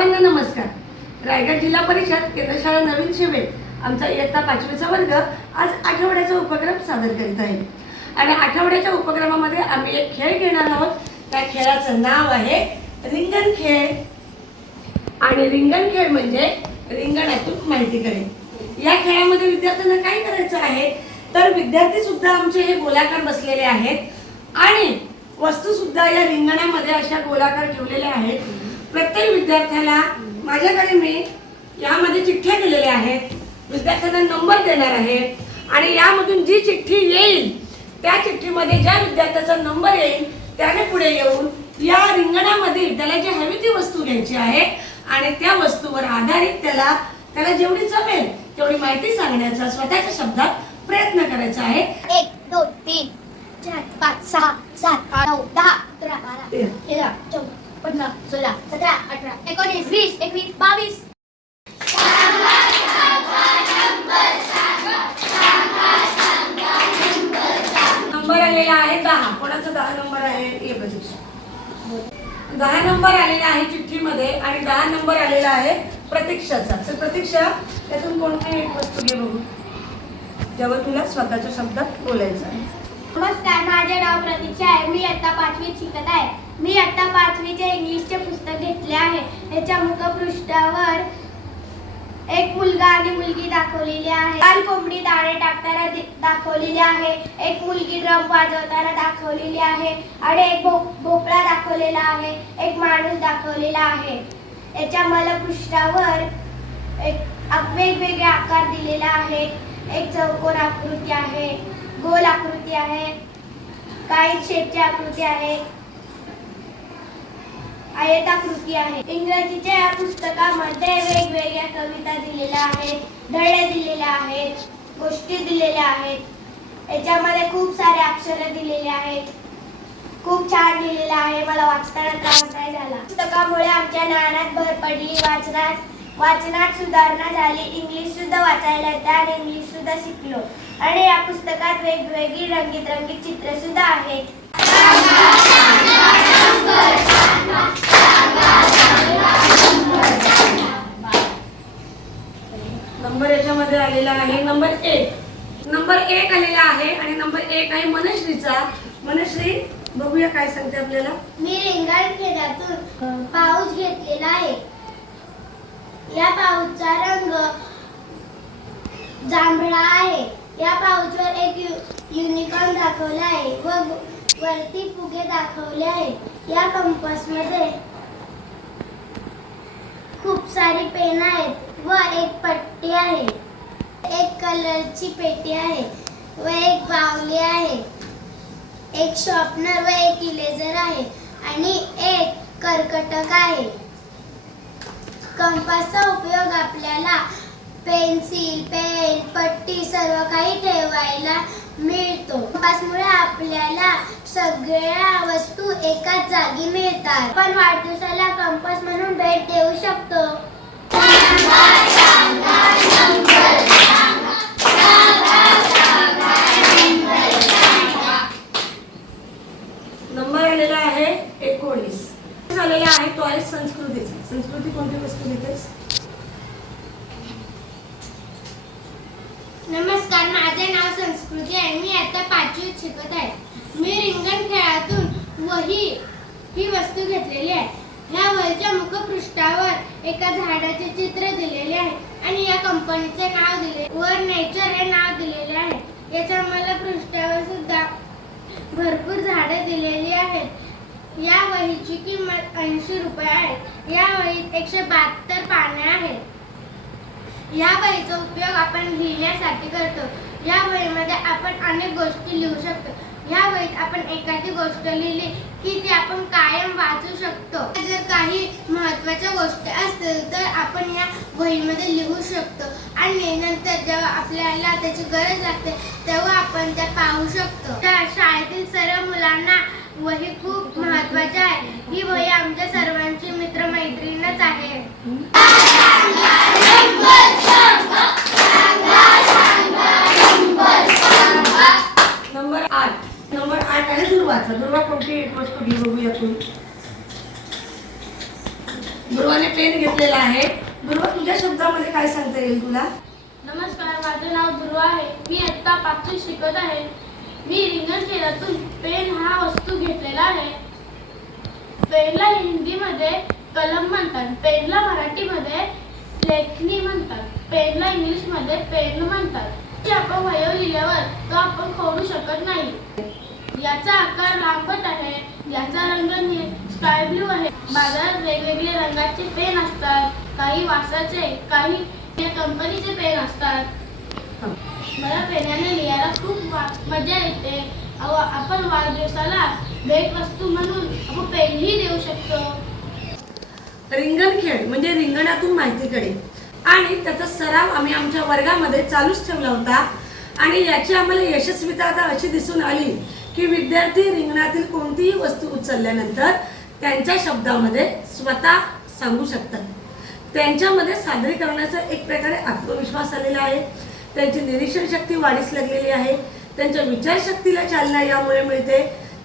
सर्वांना नमस्कार. रायगड जिल्हा परिषद केंद्रशाळा नवीन शिवे आमचा इयत्ता 5वीचा वर्ग आज आठवड्याचा उपक्रम सादर करीत आहे. आणि आठवड्याच्या उपक्रमामध्ये आम्ही एक खेळ घेणार आहोत. त्या खेळाचं नाव आहे रिंगण खेळ. आणि रिंगण खेळ म्हणजे रिंगणातून माहिती कळे. या खेळामध्ये विद्यार्थ्यांना काय करायचं आहे तर विद्यार्थी सुद्धा आमचे हे गोलाकार बसलेले आहेत आणि वस्तू सुद्धा या रिंगणामध्ये अशा गोलाकार ठेवलेल्या आहेत. प्रत्येक विद्यार्थ्याला माझ्याकडे मी यामध्ये चिठ्ठ्या दिलेल्या आहेत. विद्यार्थ्यांना नंबर देणार आहे आणि यामधून जी चिठ्ठी येईल त्या चिठ्ठीमध्ये ज्या विद्यार्थ्याचा नंबर येईल त्याने पुढे येऊन या रिंगणामधील त्याला जी हवी ती वस्तू घ्यायची आहे आणि त्या वस्तूवर आधारित त्याला जेवढी जमेल तेवढी माहिती सांगण्याचा स्वतःच्या शब्दात प्रयत्न करायचा आहे. 1 2 3 4 5 6 7 8 9 10 11 12 13 14 15 16 17 18 19 20 21 22. नंबर आलेला आहे 10. कोणाचा 10 नंबर आहे? ये प्रतीक्षा. 10 नंबर आलेला आहे चिठ्ठीमध्ये आणि 10 नंबर आलेला आहे प्रतीक्षाचा. तर प्रतीक्षा त्यातून कोणती एक वस्तू घे बघू जेव्हा तुला स्वतःच्या शब्दात बोलायचं आहे. नमस्कार, माझे नाव प्रतीक्षा आहे. मी आता 5वीत शिकत आहे. मी आता 5वीचे इंग्लिशचे पुस्तक घेतले आहे. याच्या मुखपृष्ठावर एक मुलगा आणि मुलगी दाखवलेली आहे. लाल कोंबडी दाणे टाकताना दाखवलेली आहे. एक मुलगी ड्रम वाजवताना दाखवलेली आहे आणि एक भोपळा दाखवलेला आहे. एक माणूस दाखवलेला आहे. याच्या मलपृष्ठावर वेगवेगळे आकार दिलेले आहेत. एक चौकोन आकृती आहे, गोल आकृती आहे, काही शेपची आकृती आहे, आयताकृती आहे. इंग्रजीच्या या पुस्तकामध्ये वेगवेगळ्या कविता दिलेल्या आहेत, धडे दिलेले आहेत, गोष्टी दिलेल्या आहेत. याच्यामध्ये खूप सारे अक्षरे दिलेले आहेत. खूप छान लिहिलेलं आहे. मला वाचताना त्रास नाही झाला. पुस्तकामुळे आमच्या ज्ञानात भर पडली. वाचनात सुधारणा झाली. इंग्लिश सुद्धा वाचायला येते आणि इंग्लिश सुद्धा शिकलो. आणि या पुस्तकात वेगवेगळी रंगीत चित्र सुद्धा आहेत. नंबर याच्यामध्ये आलेला आहे नंबर 1. नंबर 1 आलेला आहे आणि नंबर 1 आहे मनश्रीचा. मनश्री बघूया काय सांगते आपल्याला. मी रिंगण खेळातून पाऊस घेतलेला आहे. या पाऊसचा रंग जांभळा आहे. या पाऊसवर एक युनिकॉर्न दाखवला आहे व वरती फुगे दाखवले आहेत. या कंपासमध्ये खूप सारी पेन आहेत व एक पट्टी आहे. एक कलरची पेटी आहे व एक बाहुली आहे. एक शॉर्पनर व एक इरेजर आहे आणि एक कर्कटक आहे. कंपासचा उपयोग आपल्याला पेन्सिल, पेन, पट्टी सर्व काही ठेवायला मिळतो. कंपासमुळे आपल्याला सगळ्या वस्तू एकाच जागी मिळतात. आपण वाढदिवसाला कंपास म्हणून भेट देऊ शकतो. नंबर आलेला आहे 19. झालेला आहे तो आहे संस्कृतीचा. संस्कृती कोणती वस्तू लिहितेस? नमस्कार, माझे नाव संस्कृती आहे. मी आता 5वीत शिकत आहे. मी रिंगण खेळातून वही ही वस्तू घेतलेली आहे. ह्या वहीच्या मुखपृष्ठावर एका झाडाचे चित्र दिलेले आहे आणि या कंपनीचे नाव दिले वर नेचर हे नाव दिलेले आहे. याच्या मला पृष्ठावर सुद्धा भरपूर झाडे दिलेली आहेत. या वहीची किंमत 80 रुपये आहे. या वहीत 172 पाने आहेत. या वहीचा उपयोग आपण लिहिण्यासाठी करतो. या वहीमध्ये आपण अनेक गोष्टी लिहू शकतो. या वहीत आपण एखादी गोष्ट लिहिली की ती आपण कायम वाचू शकतो. जर काही महत्त्वाच्या गोष्टी असतील तर आपण या वहीमध्ये लिहू शकतो आणि नंतर जेव्हा आपल्याला त्याची गरज लागते तेव्हा आपण त्या पाहू शकतो. शाळेतील सर्व मुलांना वही खूप महत्त्वाची आहे. ही वही आमच्या सर्वांची मित्रमैत्रीणच आहे. नंबर 8. नंबर 8 आहे दुर्वाचा. दुर्वा कोणती एक वस्तू घे बघूया तू. ध्रुवाने पेन घेतलेला आहे. ध्रुव, तुझ्या शब्दामध्ये काय सांगता येईल तुला? नमस्कार, माझे नाव ध्रुव आहे. मी इयत्ता 5वी शिकत आहे. मी रिंगण खेळातून पेन हा वस्तू घेतलेला आहे. पेनला हिंदीमध्ये कलम म्हणतात, पेनला मराठीमध्ये लेखणी म्हणतात, पेनला इंग्लिशमध्ये पेन म्हणतात. जे आपण वह्यांवर लिहिल्यावर तो आपण खोडू शकत नाही. याचा आकार लांबट आहे. याचा रंग स्काय ब्लू आहे. बाजारात वेगवेगळे रंगाचे पेन असतात. काही वासाचे, काही कंपनीचे पेन असतात. मला पेनाने लिहायला खूप मजा येते. आपण वाढदिवसाला भेटवस्तू म्हणून आपण पेनही देऊ शकतो. रिंगण खेळ म्हणजे रिंगणातून माहितीकडे, आणि त्याचा सराव आम्ही आमच्या वर्गामध्ये चालूच ठेवला होता. आणि याची आम्हाला यशस्वीता आता अशी दिसून आली की विद्यार्थी रिंगणातील कोणतीही वस्तू उचलल्यानंतर त्यांच्या शब्दामध्ये स्वतः सांगू शकतात. त्यांच्यामध्ये सादरीकरणाचा एक प्रकारे आत्मविश्वास आलेला आहे. त्यांची निरीक्षण शक्ती वाढीस लागलेली आहे. त्यांच्या विचारशक्तीला चालना यामुळे मिळते.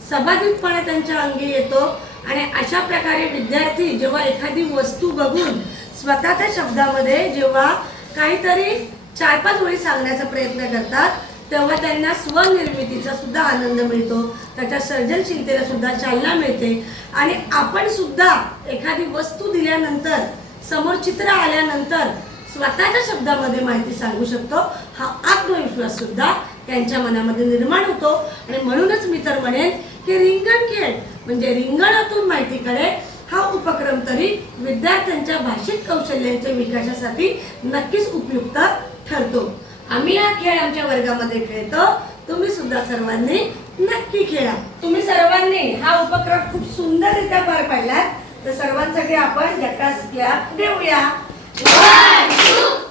सभादितपणा त्यांच्या अंगी येतो. आणि अशा प्रकारे विद्यार्थी जेव्हा एखादी वस्तू बघून स्वतःच्या शब्दामध्ये जेव्हा काहीतरी 4-5 ओळी सांगण्याचा प्रयत्न करतात, तेव्हा त्यांना स्वनिर्मितीचा सुद्धा आनंद मिळतो. त्याच्या सर्जनशीलतेला सुद्धा चालना मिळते. आणि आपण सुद्धा एखादी वस्तू दिल्यानंतर, समोर चित्र आल्यानंतर स्वतःच्या शब्दामध्ये माहिती सांगू शकतो. हा आत्मविश्वास सुद्धा त्यांच्या मनामध्ये निर्माण होतो. आणि म्हणूनच मी तर म्हणेन की रिंगण खेळ म्हणजे रिंगणातून माहितीकडे हा उपक्रम तरी विद्यार्थ्यांच्या भाषिक कौशल्यांच्या विकासासाठी नक्कीच उपयुक्त ठरतो. आम्ही हा खेळ आमच्या वर्गामध्ये खेळतो. तुम्ही सुद्धा सर्वांनी नक्की खेळा. तुम्ही सर्वांनी हा उपक्रम खूप सुंदररित्या पार पाडला. तर सर्वांसाठी आपण जकास क्लॅप देऊया. 1, 2